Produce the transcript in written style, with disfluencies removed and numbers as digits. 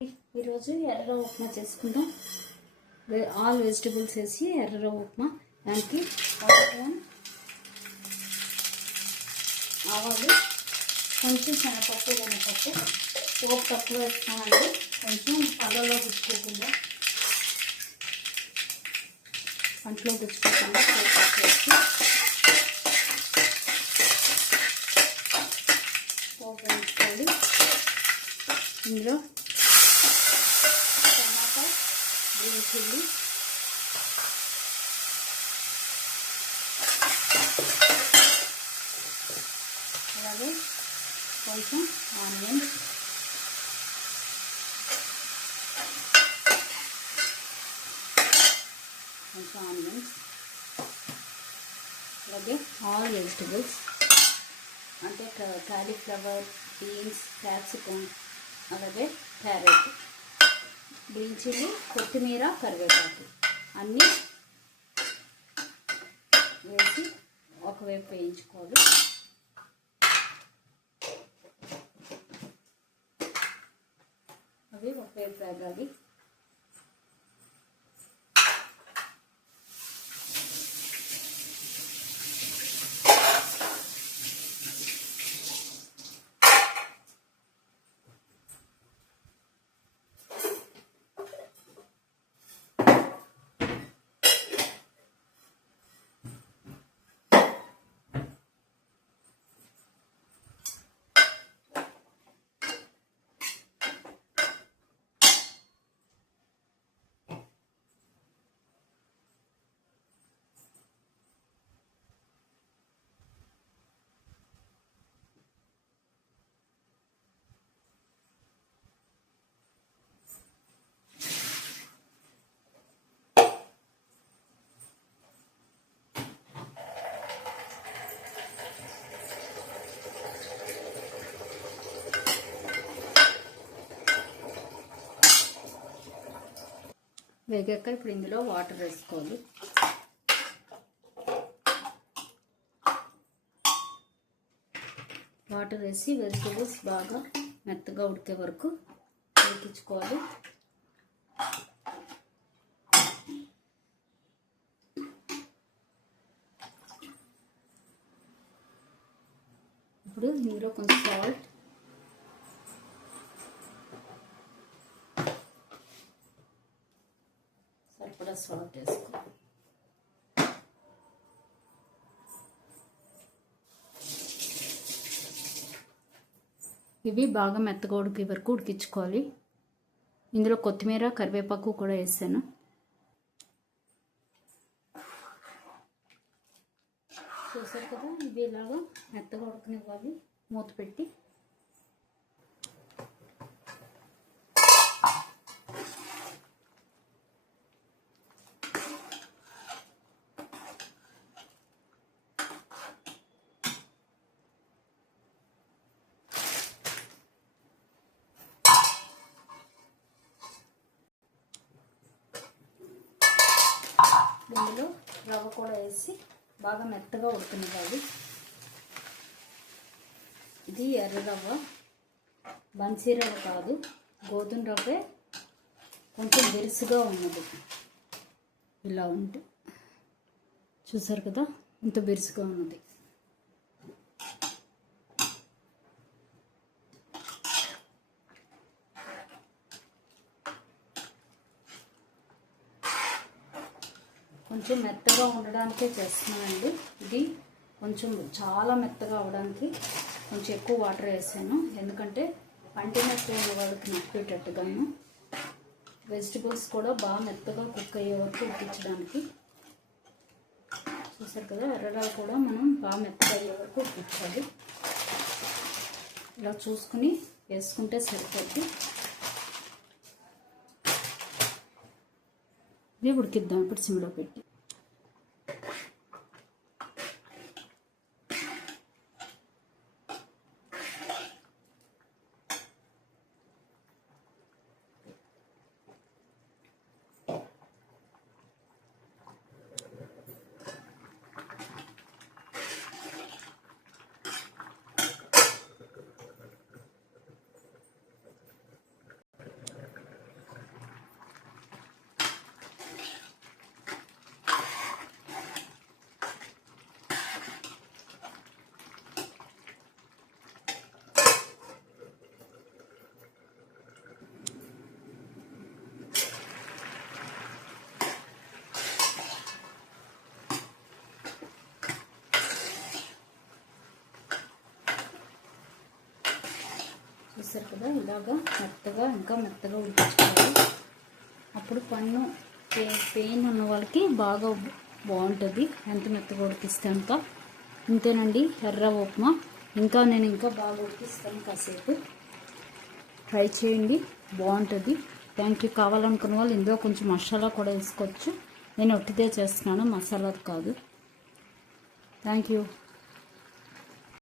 ఈరోజు ఎర్ర ఉప్మా చేసుకుందాం. ఆల్ వెజిటబుల్స్ వేసి ఎర్ర ఉప్మా. దానికి ఆవాలు, కొంచెం శనగపప్పు, మినపప్పు, పోపు తక్కువ వేస్తామండి. కొంచెం పళ్ళలో గుచ్చుకోకుండా పంటలో గుచ్చుకోకుండా పోపు వేసి పోపు వేసుకోవాలి. ఇందులో టమాటా, గ్రీన్ చిల్లీ, అలాగే కొంచెం ఆనియన్, అలాగే ఆల్ వెజిటబుల్స్ అంటే కాలీఫ్లవర్, బీన్స్, క్యాప్సికమ్, అలాగే క్యారెట్, గ్రీన్ చిల్లీ, కొత్తిమీర, కరివేపాకు అన్నీ వేసి ఒకవైపు వేయించుకోవాలి. అవి ఒకవైపు వేగాలి. వేగాక ఇప్పుడు ఇందులో వాటర్ వేసుకోవాలి. వాటర్ వేసి వెజిటబుల్స్ బాగా మెత్తగా ఉడికే వరకు ఉడికించుకోవాలి. ఇప్పుడు ఇందులో కొంచెం సాల్ట్, సరిపడా సాల్ట్ వేసుకో. ఇవి బాగా మెత్తగా ఉడికే వరకు ఉడికించుకోవాలి. ఇందులో కొత్తిమీర, కరివేపాకు కూడా వేసాను. చూసారు కదా, ఇవి ఇలాగా మెత్తగా ఉడకనివ్వాలి మూత పెట్టి. ఇందులో రవ్వ కూడా వేసి బాగా మెత్తగా ఉడకనివ్వాలి. ఇది ఎర్ర రవ్వ, బన్సీ రవ్వ కాదు, గోధుమ రవ్వే. కొంచెం బిరుసుగా ఉన్నది. ఇలా ఉంది, చూసారు కదా, ఇంత బిరుసుగా ఉన్నది. కొంచెం మెత్తగా ఉండడానికే చేస్తున్నానండి. ఇది కొంచెం చాలా మెత్తగా అవడానికి కొంచెం ఎక్కువ వాటర్ వేసాను. ఎందుకంటే పంటినట్టు వాళ్ళకి నప్పేటట్టుగాను, వెజిటబుల్స్ కూడా బాగా మెత్తగా కుక్ అయ్యే వరకు ఉడికించడానికి. చూసారు కదా, ఎర్రడాలు కూడా మనం బాగా మెత్తగా అయ్యే వరకు ఉడికించాలి. ఇలా చూసుకుని వేసుకుంటే సరిపోద్ది. ఇది ఉడికిద్దాం ఇప్పుడు సిమ్లో పెట్టి. చూసారు కదా, ఇలాగా మెత్తగా ఇంకా మెత్తగా ఉడికించుకోవాలి. అప్పుడు పన్ను పెయిన్ ఉన్న వాళ్ళకి బాగా బాగుంటుంది. ఎంత మెత్తగా ఉడికిస్తే అంత. ఇంతేనండి ఎర్ర ఉప్మా. నేను ఇంకా బాగా ఉడికిస్తాను, కాసేపు ట్రై చేయండి, బాగుంటుంది. Thank you. కావాలనుకున్న వాళ్ళు ఇందులో కొంచెం మసాలా కూడా వేసుకోవచ్చు. నేను ఒట్టిదే చేస్తున్నాను, మసాలా కాదు. Thank you.